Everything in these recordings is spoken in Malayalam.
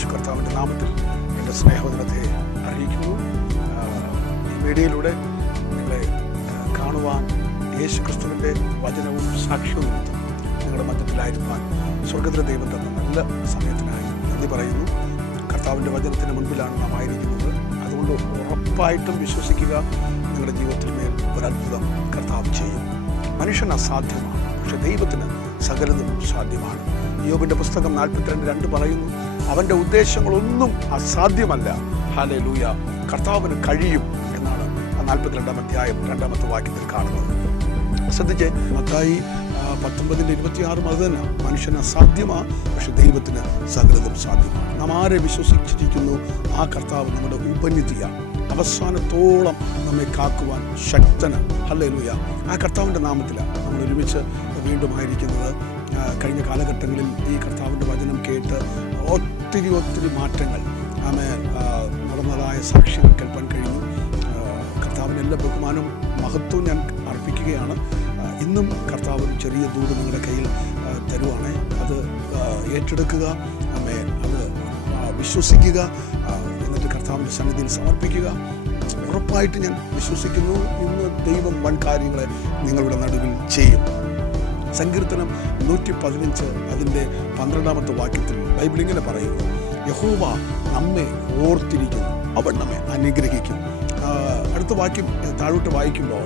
യേശു കർത്താവിൻ്റെ നാമത്തിൽ എൻ്റെ സ്നേഹവന്ദനത്തെ അറിയിക്കുന്നു. ഈ മീഡിയയിലൂടെ നിങ്ങളെ കാണുവാൻ യേശു ക്രിസ്തുവിൻ്റെ വചനവും സാക്ഷ്യവും നിങ്ങളുടെ മധ്യത്തിലായിരിക്കാൻ സ്വർഗ്ഗത്തിലെ ദൈവം തന്ന നല്ല സമയത്തിനായി നന്ദി പറയുന്നു. കർത്താവിൻ്റെ വചനത്തിന് മുൻപിലാണ് നാം ആയിരിക്കുന്നത്. അതുകൊണ്ട് ഉറപ്പായിട്ടും വിശ്വസിക്കുക, നിങ്ങളുടെ ജീവിതത്തിൽ മേൽ ഒരത്ഭുതം കർത്താവ് ചെയ്യും. മനുഷ്യൻ അസാധ്യമാണ്, പക്ഷെ ദൈവത്തിന് സകലതും സാധ്യമാണ്. യോബിൻ്റെ പുസ്തകം 42:2 പറയുന്നു, അവൻ്റെ ഉദ്ദേശങ്ങളൊന്നും അസാധ്യമല്ല. ഹല്ലേലൂയ, കർത്താവിന് കഴിയും എന്നാണ് 42-ാം അധ്യായം 2-ാമത്തെ വാക്യത്തിൽ കാണുന്നത്. ശ്രദ്ധിച്ച്, മത്തായി 19:26 അത് തന്നെ, മനുഷ്യന് അസാധ്യമാണ്, പക്ഷെ ദൈവത്തിന് സകലതും സാധ്യമാണ്. നാം ആരെ വിശ്വസിച്ചിരിക്കുന്നു, ആ കർത്താവ് നമ്മുടെ ഉപനിധിയാണ്. അവസാനത്തോളം നമ്മെ കാക്കുവാൻ ശക്തനാണ്. ഹല്ലേലൂയ, ആ കർത്താവിൻ്റെ നാമത്തിലാണ് നമ്മൾ ഒരുമിച്ച് വീണ്ടും ആയിരിക്കുന്നത്. കഴിഞ്ഞ കാലഘട്ടങ്ങളിൽ ഈ കർത്താവിൻ്റെ വചനം കേട്ട് ഒത്തിരി മാറ്റങ്ങൾ നടന്നതായ സാക്ഷ്യങ്ങൾ കേൾപ്പാൻ കഴിഞ്ഞു. കർത്താവിൻ്റെ എല്ലാ ബഹുമാനവും മഹത്വവും ഞാൻ അർപ്പിക്കുകയാണ്. ഇന്നും കർത്താവ് ഒരു ചെറിയ ദൂത് നിങ്ങളുടെ കയ്യിൽ തരുവാണ്. അത് ഏറ്റെടുക്കുക, അത് വിശ്വസിക്കുക, എന്നിട്ട് കർത്താവിൻ്റെ സന്നിധിയിൽ സമർപ്പിക്കുക. ഉറപ്പായിട്ട് ഞാൻ വിശ്വസിക്കുന്നു, ഇന്ന് ദൈവം വൻ കാര്യങ്ങളെ നിങ്ങളുടെ നടുവിൽ ചെയ്യും. സങ്കീർത്തനം 115 അതിൻ്റെ 12-ാമത്തെ വാക്യത്തിൽ ബൈബിൾ ഇങ്ങനെ പറയുന്നു, യഹോവ നമ്മെ ഓർത്തിരിക്കുന്നു, അവൻ നമ്മെ അനുഗ്രഹിക്കും. അടുത്ത വാക്യം താഴോട്ട് വായിക്കുമ്പോൾ,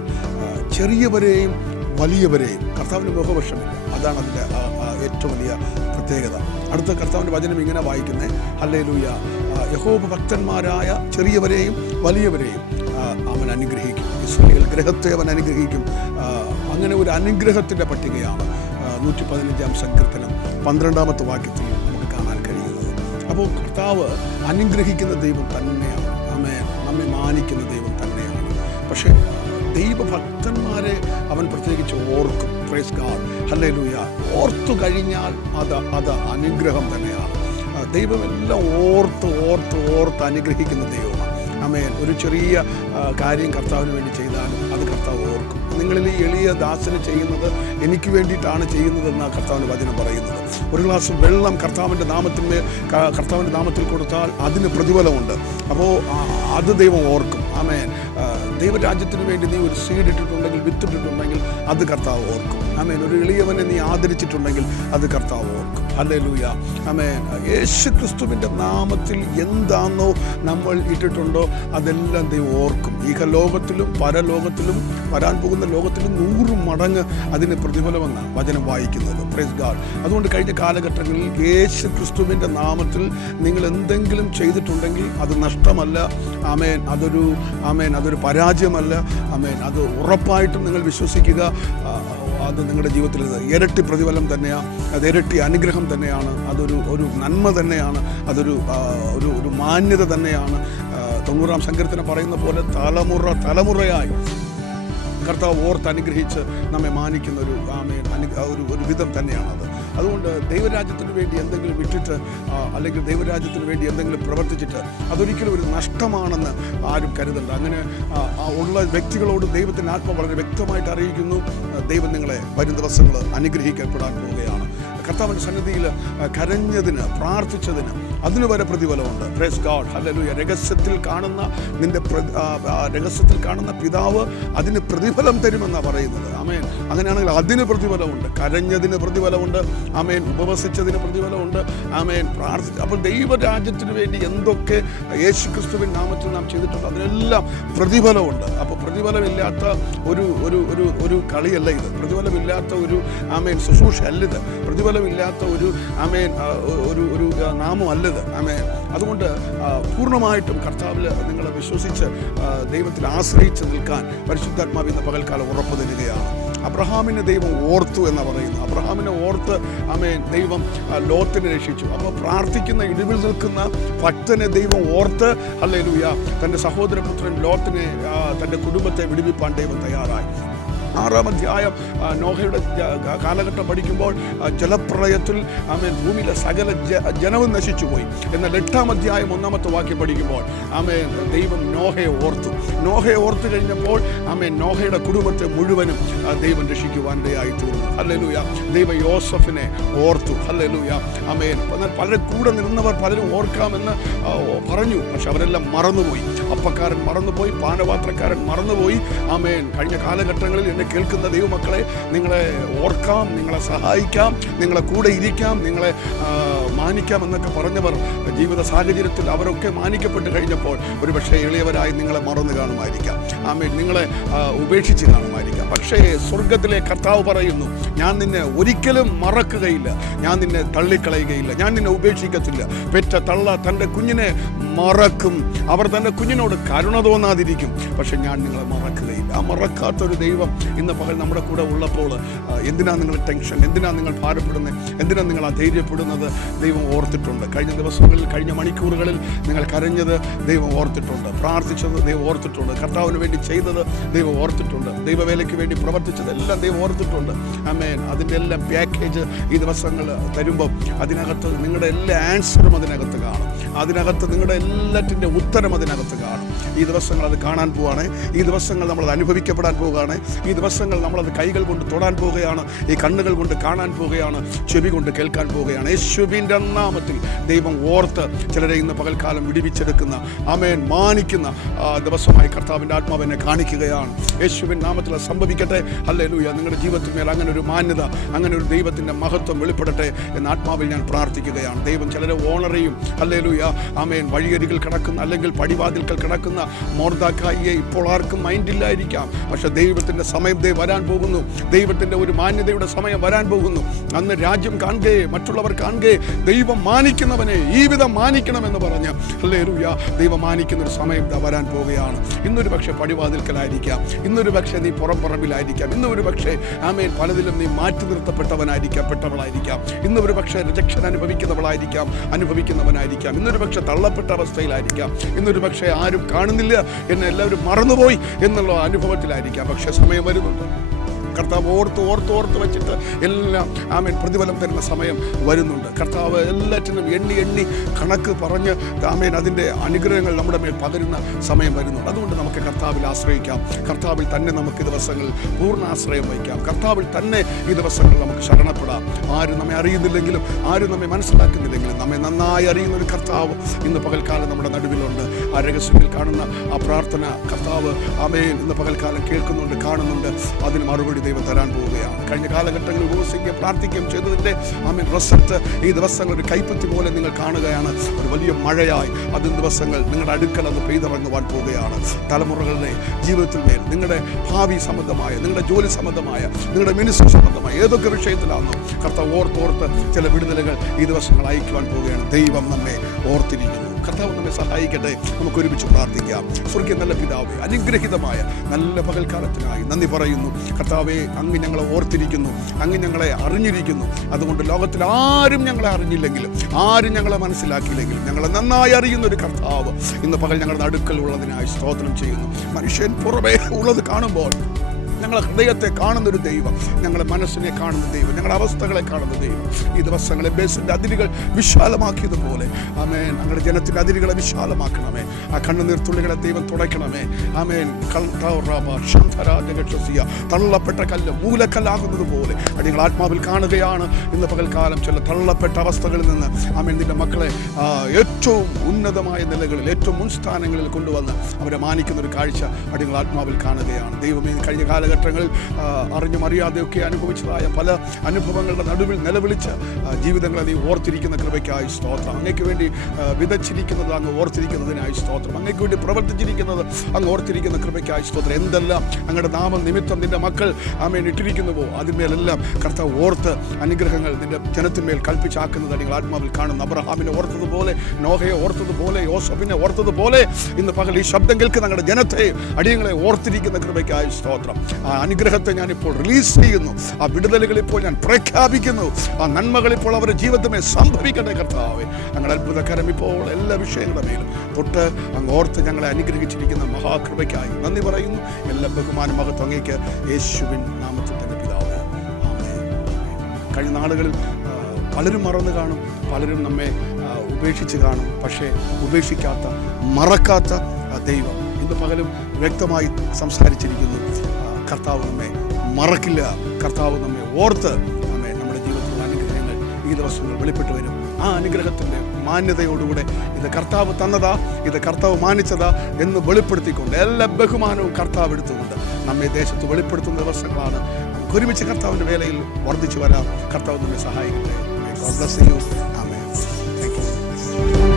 ചെറിയവരെയും വലിയവരെയും കർത്താവിന് മുഖപക്ഷമില്ല. അതാണ് അതിൻ്റെ ഏറ്റവും വലിയ പ്രത്യേകത. അടുത്ത കർത്താവിൻ്റെ വചനം ഇങ്ങനെ വായിക്കുന്നത്, ഹല്ലേലൂയ, യഹോവ ഭക്തന്മാരായ ചെറിയവരെയും വലിയവരെയും അവൻ അനുഗ്രഹിക്കും. ഇസ്രായേൽ ഗൃഹത്തെ അവൻ അനുഗ്രഹിക്കും. അങ്ങനെ ഒരു അനുഗ്രഹത്തിൻ്റെ പട്ടികയാണ് 115-ാം സങ്കീർത്തനം 12-ാമത്തെ വാക്യത്തിൽ നമുക്ക് കാണാൻ കഴിയുന്നത്. അപ്പോൾ കർത്താവ് അനുഗ്രഹിക്കുന്ന ദൈവം തന്നെയാണ്, നമ്മെ മാനിക്കുന്ന ദൈവം തന്നെയാണ്. പക്ഷേ ദൈവഭക്തന്മാരെ അവൻ പ്രത്യേകിച്ച് ഓർക്കും. Price God, hallelujah. ഓർത്തു കഴിഞ്ഞാൽ അത് അനുഗ്രഹം തന്നെയാണ്. ദൈവമെല്ലാം ഓർത്ത് അനുഗ്രഹിക്കുന്ന ദൈവമാണ്. ഒരു ചെറിയ കാര്യം കർത്താവിന് വേണ്ടി ചെയ്താലും അത് കർത്താവ് ഓർക്കും. നിങ്ങളിൽ ഈ എളിയ ദാസന് ചെയ്യുന്നത് എനിക്ക് വേണ്ടിയിട്ടാണ് ചെയ്യുന്നതെന്നാണ് കർത്താവിൻ്റെ വചനം പറയുന്നത്. ഒരു ഗ്ലാസ് വെള്ളം കർത്താവിൻ്റെ നാമത്തിൽ കൊടുത്താൽ അതിന് പ്രതിഫലമുണ്ട്. അപ്പോൾ അത് ദൈവം ഓർക്കും. ദൈവരാജ്യത്തിന് വേണ്ടി നീ ഒരു സീഡ് ഇട്ടിട്ടുണ്ടെങ്കിൽ, വിത്തിട്ടിട്ടുണ്ടെങ്കിൽ അത് കർത്താവ് ഓർക്കും. ഒരു എളിയവനെ നീ ആദരിച്ചിട്ടുണ്ടെങ്കിൽ അത് കർത്താവ് ഓർക്കും. ഹല്ലേലൂയ, യേശു ക്രിസ്തുവിൻ്റെ നാമത്തിൽ എന്താണോ നമ്മൾ ഇട്ടിട്ടുണ്ടോ അതെല്ലാം ദൈവം ഓർക്കും. ഈ ലോകത്തിലും പരലോകത്തിലും വരാൻ പോകുന്ന ലോകത്തിലും 100 മടങ്ങ് അതിന് പ്രതിഫലമെന്നാണ് വചനം വായിക്കുന്നത്. Praise God. അതുകൊണ്ട് കഴിഞ്ഞ കാലഘട്ടങ്ങളിൽ യേശു ക്രിസ്തുവിൻ്റെ നാമത്തിൽ നിങ്ങൾ എന്തെങ്കിലും ചെയ്തിട്ടുണ്ടെങ്കിൽ അത് നഷ്ടമല്ല. അതൊരു പരാജയമല്ല. അത് ഉറപ്പായിട്ടും നിങ്ങൾ വിശ്വസിക്കുക. അത് നിങ്ങളുടെ ജീവിതത്തിൽ ഇരട്ടി പ്രതിഫലം തന്നെയാണ്, അത് ഇരട്ടി അനുഗ്രഹം തന്നെയാണ്, അതൊരു നന്മ തന്നെയാണ്, ഒരു മാന്യത തന്നെയാണ്. 90-ാം സങ്കീർത്തനം പറയുന്ന പോലെ തലമുറയായി കർത്താവ് ഓർത്ത് അനുഗ്രഹിച്ച് നമ്മെ മാനിക്കുന്ന ഒരു വിധം തന്നെയാണത്. അതുകൊണ്ട് ദൈവരാജ്യത്തിന് വേണ്ടി എന്തെങ്കിലും വിട്ടിട്ട് അല്ലെങ്കിൽ ദൈവരാജ്യത്തിന് വേണ്ടി എന്തെങ്കിലും പ്രവർത്തിച്ചിട്ട് അതൊരിക്കലും ഒരു നഷ്ടമാണെന്ന് ആരും കരുതണ്ട. അങ്ങനെ ഉള്ള വ്യക്തികളോട് ദൈവത്തിൻ്റെ ആത്മ വളരെ വ്യക്തമായിട്ട് അറിയിക്കുന്നു, ദൈവം നിങ്ങളെ വരും ദിവസങ്ങൾ അനുഗ്രഹിക്കപ്പെടാൻ പോവുകയാണ്. കർത്താവിൻ്റെ സന്നിധിയിൽ കരഞ്ഞതിന്, പ്രാർത്ഥിച്ചതിന് അതിന് വരെ പ്രതിഫലമുണ്ട്. Praise God, hallelujah. രഹസ്യത്തിൽ കാണുന്ന പിതാവ് അതിന് പ്രതിഫലം തരുമെന്നാണ് പറയുന്നത്. അങ്ങനെയാണെങ്കിൽ അതിന് പ്രതിഫലമുണ്ട്. കരഞ്ഞതിന് പ്രതിഫലമുണ്ട്. ഉപവസിച്ചതിന് പ്രതിഫലമുണ്ട്. അപ്പോൾ ദൈവരാജ്യത്തിന് വേണ്ടി എന്തൊക്കെ യേശു ക്രിസ്തുവിൻ നാമത്തിൽ നാം ചെയ്തിട്ടുണ്ട് അതിനെല്ലാം പ്രതിഫലമുണ്ട്. അപ്പോൾ പ്രതിഫലമില്ലാത്ത ഒരു കളിയല്ല ഇത്. പ്രതിഫലമില്ലാത്ത ഒരു ശുശ്രൂഷ അല്ലിത്. പ്രതിഫലമില്ലാത്ത ഒരു നാമമല്ലത്. അതുകൊണ്ട് പൂർണ്ണമായിട്ടും കർത്താവിൽ നിങ്ങളെ വിശ്വസിച്ച് ദൈവത്തിൽ ആശ്രയിച്ച് നിൽക്കാൻ പരിശുദ്ധാത്മാവ് ഇന്ന് പകൽക്കാലം ഉറപ്പ് തരികയാണ്. അബ്രഹാമിനെ ദൈവം ഓർത്തു എന്ന് പറയുന്നു. അബ്രഹാമിനെ ഓർത്ത് ദൈവം ലോത്തിനെ രക്ഷിച്ചു. അപ്പോൾ പ്രാർത്ഥിക്കുന്ന, ഇടിവിൽ നിൽക്കുന്ന ഭക്തനെ ദൈവം ഓർത്ത്, ഹല്ലേലൂയ, തൻ്റെ സഹോദരപുത്രൻ ലോത്തിനെ, തൻ്റെ കുടുംബത്തെ വിടുവിപ്പാൻ ദൈവം തയ്യാറായി. 6-ാം അധ്യായം നോഹയുടെ കാലഘട്ടം പഠിക്കുമ്പോൾ ജലപ്രളയത്തിൽ ഭൂമിയിലെ സകല ജനവും നശിച്ചുപോയി. എന്നാൽ 8-ാം അധ്യായം 1-ാമത്തെ വാക്യം പഠിക്കുമ്പോൾ ദൈവം നോഹയെ ഓർത്തു കഴിഞ്ഞപ്പോൾ നോഹയുടെ കുടുംബത്തെ മുഴുവനും ദൈവം രക്ഷിക്കുവാനിടയായി തീർന്നു. ഹല്ലേലൂയ. ദൈവം യോസഫിനെ ഓർത്തു. ഹല്ലേലൂയ. എന്നാൽ പലരും കൂടെ നിന്നവർ പലരും ഓർക്കാമെന്ന് പറഞ്ഞു. പക്ഷെ അവരെല്ലാം മറന്നുപോയി. അപ്പക്കാരൻ മറന്നുപോയി, പാനപാത്രക്കാരൻ മറന്നുപോയി. കഴിഞ്ഞ കാലഘട്ടങ്ങളിൽ എന്നെ കേൾക്കുന്ന ദൈവമക്കളെ, നിങ്ങളെ ഓർക്കാം, നിങ്ങളെ സഹായിക്കാം, നിങ്ങളെ കൂടെ ഇരിക്കാം, നിങ്ങളെ മാനിക്കാം എന്നൊക്കെ പറഞ്ഞവർ ജീവിത സാഹചര്യത്തിൽ അവരൊക്കെ മാനിക്കപ്പെട്ട് കഴിഞ്ഞപ്പോൾ ഒരുപക്ഷെ എളിയവരായി നിങ്ങളെ മറന്നു കാണുമായിരിക്കാം. നിങ്ങളെ ഉപേക്ഷിച്ച് കാണുമായിരിക്കാം. പക്ഷേ സ്വർഗത്തിലെ കർത്താവ് പറയുന്നു, ഞാൻ നിന്നെ ഒരിക്കലും മറക്കുകയില്ല, ഞാൻ നിന്നെ തള്ളിക്കളയുകയില്ല, ഞാൻ നിന്നെ ഉപേക്ഷിക്കത്തില്ല. പെറ്റ തള്ള തൻ്റെ കുഞ്ഞിനെ മറക്കും, അവർ തൻ്റെ കുഞ്ഞിനോട് കരുണ തോന്നാതിരിക്കും, പക്ഷെ ഞാൻ നിങ്ങളെ മറക്കുകയില്ല. ആ മറക്കാത്തൊരു ദൈവം ഇന്ന് പകൽ നമ്മുടെ കൂടെ ഉള്ളപ്പോൾ എന്തിനാ നിങ്ങൾ ടെൻഷൻ, എന്തിനാ നിങ്ങൾ ഭാരപ്പെടുന്നത്, എന്തിനാ നിങ്ങൾ അധൈര്യപ്പെടുന്നത്? ദൈവം ഓർത്തിട്ടുണ്ട്. കഴിഞ്ഞ ദിവസങ്ങളിൽ, കഴിഞ്ഞ മണിക്കൂറുകളിൽ നിങ്ങൾ കരഞ്ഞത് ദൈവം ഓർത്തിട്ടുണ്ട്, പ്രാർത്ഥിച്ചത് ദൈവം ഓർത്തിട്ടുണ്ട്, കർത്താവിന് വേണ്ടി ചെയ്തത് ദൈവം ഓർത്തിട്ടുണ്ട്, ദൈവവേലയ്ക്ക് വേണ്ടി പ്രവർത്തിച്ചതെല്ലാം ദൈവം ഓർത്തിട്ടുണ്ട്. അതിൻ്റെ എല്ലാം പാക്കേജ് ഈ ദിവസങ്ങൾ തരുമ്പം അതിനകത്ത് നിങ്ങളുടെ എല്ലാ ആൻസറും അതിനകത്ത് കാണും, അതിനകത്ത് നിങ്ങളുടെ എല്ലാറ്റിൻ്റെ ഉത്തരം അതിനകത്ത് കാണും. ഈ ദിവസങ്ങൾ അത് കാണാൻ പോവുകയാണ്. ഈ ദിവസങ്ങൾ നമ്മളത് അനുഭവിക്കപ്പെടാൻ പോവുകയാണ്. ഈ ദിവസങ്ങൾ നമ്മളത് കൈകൾ കൊണ്ട് തൊടാൻ പോവുകയാണ്, ഈ കണ്ണുകൾ കൊണ്ട് കാണാൻ പോവുകയാണ്, ചെവി കൊണ്ട് കേൾക്കാൻ പോവുകയാണ്. യേശുവിൻ്റെ നാമത്തിൽ ദൈവം ഓർത്ത് ചിലരെ ഇന്ന് പകൽക്കാലം വിടിവിച്ചെടുക്കുന്ന മാനിക്കുന്ന ദിവസമായി കർത്താവിൻ്റെ ആത്മാവിനെ കാണിക്കുകയാണ്. യേശുവിൻ നാമത്തിൽ സംഭവിക്കട്ടെ. ഹല്ലേലൂയ. നിങ്ങളുടെ ജീവിതത്തിന്മേൽ അങ്ങനെ ഒരു മാന്യത, അങ്ങനെ ഒരു ദൈവത്തിൻ്റെ മഹത്വം വെളിപ്പെടട്ടെ എന്ന ആത്മാവിൽ ഞാൻ പ്രാർത്ഥിക്കുകയാണ്. ദൈവം ചിലരെ ഓണറേയും. ഹല്ലേലൂയ. വഴിയരികിൽ കിടക്കുന്ന അല്ലെങ്കിൽ പടിവാതിൽക്കൽ കിടക്കുന്ന മോർദെഖായിയെ ഇപ്പോൾ ആർക്കും മൈൻഡില്ലായിരിക്കാം. പക്ഷെ ദൈവത്തിൻ്റെ സമയം വരാൻ പോകുന്നു. ദൈവത്തിൻ്റെ ഒരു മാന്യതയുടെ സമയം വരാൻ പോകുന്നു. അന്ന് രാജ്യം കാണുകയെ, മറ്റുള്ളവർ കാണുകയെ, ദൈവം മാനിക്കുന്നവനെ ഈ വിധം മാനിക്കണമെന്ന് പറഞ്ഞ് ഹല്ലേലൂയ ദൈവം മാനിക്കുന്ന ഒരു സമയം വരാൻ പോവുകയാണ്. ഇന്നൊരു പക്ഷേ പടിവാതിൽക്കലായിരിക്കാം, ഇന്നൊരു പക്ഷേ നീ പുറംപറമ്പിലായിരിക്കാം, ഇന്നൊരു പക്ഷേ പലതിലും നീ മാറ്റി നിർത്തപ്പെട്ടവനായിരിക്കാം, ഇന്നൊരു പക്ഷേ റിജക്ഷൻ അനുഭവിക്കുന്നവനായിരിക്കാം, ഇന്നൊരു പക്ഷേ തള്ളപ്പെട്ട അവസ്ഥയിലായിരിക്കാം, ഇന്നൊരു പക്ഷേ ആരും കാണുന്നില്ല, എന്നെ എല്ലാവരും മറന്നുപോയി എന്നുള്ള അനുഭവത്തിലായിരിക്കാം. പക്ഷേ സമയം വരുന്നുണ്ട്. കർത്താവ് ഓർത്ത് വെച്ചിട്ട് എല്ലാം പ്രതിഫലം തരുന്ന സമയം വരുന്നുണ്ട്. കർത്താവ് എല്ലാറ്റിനും എണ്ണി കണക്ക് പറഞ്ഞ് അതിൻ്റെ അനുഗ്രഹങ്ങൾ നമ്മുടെ മേൽ പകരുന്ന സമയം വരുന്നുണ്ട്. അതുകൊണ്ട് നമുക്ക് കർത്താവിൽ ആശ്രയിക്കാം. കർത്താവിൽ തന്നെ നമുക്ക് ദിവസങ്ങൾ പൂർണ്ണ ആശ്രയം വഹിക്കാം. കർത്താവിൽ തന്നെ ഈ ദിവസങ്ങൾ നമുക്ക് ശരണപ്പെടാം. ആരും നമ്മെ അറിയുന്നില്ലെങ്കിലും, ആരും നമ്മെ മനസ്സിലാക്കുന്നില്ലെങ്കിലും, നമ്മെ നന്നായി അറിയുന്ന ഒരു കർത്താവ് ഇന്ന് പകൽക്കാലം നമ്മുടെ നടുവിലുണ്ട്. ആ രഹസ്യത്തിൽ കാണുന്ന ആ പ്രാർത്ഥന കർത്താവ് ഇന്ന് പകൽക്കാലം കേൾക്കുന്നുണ്ട്, കാണുന്നുണ്ട്. അതിന് മറുപടി ദൈവം തരാൻ പോവുകയാണ്. കഴിഞ്ഞ കാലഘട്ടങ്ങളിൽ ഉപവസിക്കുകയും പ്രാർത്ഥിക്കുകയും ചെയ്തതിൻ്റെ റിസൾട്ട് ഈ ദിവസങ്ങൾ ഒരു കൈപ്പത്തി പോലെ നിങ്ങൾ കാണുകയാണ്. ഒരു വലിയ മഴയായി അത് ദിവസങ്ങൾ നിങ്ങളുടെ അടുക്കൽ അത് പെയ്തിറങ്ങുവാൻ പോവുകയാണ്. തലമുറകളുടെ ജീവിതത്തിൽ മേൽ, നിങ്ങളുടെ ഭാവി സംബന്ധമായ, നിങ്ങളുടെ ജോലി സംബന്ധമായ, നിങ്ങളുടെ മിനിസ്ട്രി സംബന്ധമായ ഏതൊക്കെ വിഷയത്തിലാണോ കർത്താവ് ഓർത്ത് ചില വിടുതലുകൾ ഈ ദിവസങ്ങൾ അയക്കുവാൻ പോവുകയാണ്. ദൈവം നമ്മെ ഓർത്തിരിക്കുന്നു. കർത്താവ് നമ്മെ സഹായിക്കട്ടെ. നമുക്ക് ഒരുമിച്ച് പ്രാർത്ഥിക്കാം. സ്വർഗ്ഗീയ നല്ല പിതാവേ, അനുഗ്രഹിതമായ നല്ല പകൽക്കാലത്തിനായി നന്ദി പറയുന്നു. കർത്താവേ, അങ്ങ് ഞങ്ങളെ ഓർത്തിരിക്കുന്നു, അങ്ങ് ഞങ്ങളെ അറിഞ്ഞിരിക്കുന്നു. അതുകൊണ്ട് ലോകത്തിൽ ആരും ഞങ്ങളെ അറിഞ്ഞില്ലെങ്കിലും, ആരും ഞങ്ങളെ മനസ്സിലാക്കിയില്ലെങ്കിലും, ഞങ്ങളെ നന്നായി അറിയുന്നൊരു കർത്താവ് ഇന്ന് പകൽ ഞങ്ങളുടെ അടുക്കൽ ഉള്ളതിനായി സ്തോത്രം ചെയ്യുന്നു. മനുഷ്യൻ പുറമേ ഉള്ളത് കാണുമ്പോൾ ഞങ്ങളെ ഹൃദയത്തെ കാണുന്നൊരു ദൈവം, ഞങ്ങളുടെ മനസ്സിനെ കാണുന്ന ദൈവം, ഞങ്ങളുടെ അവസ്ഥകളെ കാണുന്ന ദൈവം ഈ ദിവസങ്ങളെ ബേസിൻ്റെ അതിരുകൾ വിശാലമാക്കിയതുപോലെ ഞങ്ങളുടെ ജനത്തിൻ്റെ അതിരുകളെ വിശാലമാക്കണമേ. ആ കണ്ണുനീർത്തുള്ളികളെ ദൈവം തുടയ്ക്കണമേ. തള്ളപ്പെട്ട കല്ല് മൂലക്കല്ലാകുന്നത് പോലെ നിങ്ങൾ ആത്മാവിൽ കാണുകയാണ് ഇന്ന് പകൽക്കാലം. ചില തള്ളപ്പെട്ട അവസ്ഥകളിൽ നിന്ന് നിന്റെ മക്കളെ ഏറ്റവും ഉന്നതമായ നിലകളിൽ, ഏറ്റവും മുൻസ്ഥാനങ്ങളിൽ കൊണ്ടുവന്ന് അവരെ മാനിക്കുന്നൊരു കാഴ്ച നിങ്ങൾ ആത്മാവിൽ കാണുകയാണ്. ദൈവമേ, കഴിഞ്ഞ കാലഘട്ടങ്ങളിൽ അറിഞ്ഞും അറിയാതെയൊക്കെ അനുഭവിച്ചതായ പല അനുഭവങ്ങളുടെ നടുവിൽ നിലവിളിച്ച് ജീവിതങ്ങളെ നീ ഓർത്തിരിക്കുന്ന കൃപയ്ക്കായി സ്തോത്രം. അങ്ങേക്ക് വേണ്ടി വിതച്ചിരിക്കുന്നത് അങ്ങ് ഓർത്തിരിക്കുന്നതിനായി സ്തോത്രം. അങ്ങേക്ക് വേണ്ടി പ്രവർത്തിച്ചിരിക്കുന്നത് അങ്ങ് ഓർത്തിരിക്കുന്ന കൃപയ്ക്കായി സ്തോത്രം. എന്തെല്ലാം അങ്ങയുടെ നാമം നിമിത്തം നിന്റെ മക്കൾ ഇട്ടിരിക്കുന്നുവോ അതിന്മേലെല്ലാം കർത്താവ് ഓർത്ത് അനുഗ്രഹങ്ങൾ നിന്റെ ജനത്തിന്മേൽ കൽപ്പിച്ചാക്കുന്നത് നിങ്ങൾ ആത്മാവിൽ കാണുന്നു. അബ്രഹാമിനെ ഓർത്തതുപോലെ, നോഹയെ ഓർത്തതുപോലെ, യോസഫിനെ ഓർത്തതുപോലെ ഇന്ന് പകൽ ഈ ശബ്ദം കേൾക്കുന്ന ഞങ്ങളുടെ ജനത്തെ അടിയങ്ങളെ ഓർത്തിരിക്കുന്ന കൃപയ്ക്കായി സ്തോത്രം. ആ അനുഗ്രഹത്തെ ഞാനിപ്പോൾ റിലീസ് ചെയ്യുന്നു. ആ വിടുതലുകൾ ഇപ്പോൾ ഞാൻ പ്രഖ്യാപിക്കുന്നു. ആ നന്മകൾ ഇപ്പോൾ അവരുടെ ജീവിതമേ സംഭവിക്കട്ടെ കർത്താവേ. ഞങ്ങളുടെ അത്ഭുതകരം ഇപ്പോൾ എല്ലാ വിഷയങ്ങളുടെ മേലും തൊട്ട് അങ്ങ് ഓർത്ത് ഞങ്ങളെ അനുഗ്രഹിച്ചിരിക്കുന്ന മഹാകൃപയ്ക്കായി നന്ദി പറയുന്നു. എല്ലാ ബഹുമാന മഹത്വം അങ്ങേക്ക് യേശുവിൻ നാമത്തിൽ തന്നെ പിതാവേ, ആമേൻ. കഴിഞ്ഞ നാളുകളിൽ പലരും മറന്നു കാണും, പലരും നമ്മെ ഉപേക്ഷിച്ച് കാണും. പക്ഷേ ഉപേക്ഷിക്കാത്ത, മറക്കാത്ത ദൈവം ഇന്ന് പകലും വ്യക്തമായി സംസാരിച്ചിരിക്കുന്നു. കർത്താവ് നമ്മെ മറക്കില്ല. കർത്താവ് നമ്മെ ഓർത്ത് നമ്മുടെ ജീവിതത്തിലുള്ള അനുഗ്രഹങ്ങൾ ഈ ദിവസങ്ങൾ വെളിപ്പെട്ട് വരും. ആ അനുഗ്രഹത്തിൻ്റെ മാന്യതയോടുകൂടെ ഇത് കർത്താവ് തന്നതാ, ഇത് കർത്താവ് മാനിച്ചതാ എന്ന് വെളിപ്പെടുത്തിക്കൊണ്ട് എല്ലാ ബഹുമാനവും കർത്താവ് എടുത്തുകൊണ്ട് നമ്മെ ദേശത്ത് വെളിപ്പെടുത്തുന്ന ദിവസങ്ങളാണ്. നമുക്ക് ഒരുമിച്ച് കർത്താവിൻ്റെ വേലയിൽ വർദ്ധിച്ചു വരാം. കർത്താവ് നമ്മെ സഹായിക്കട്ടെ. God bless you. Amen. Thank you.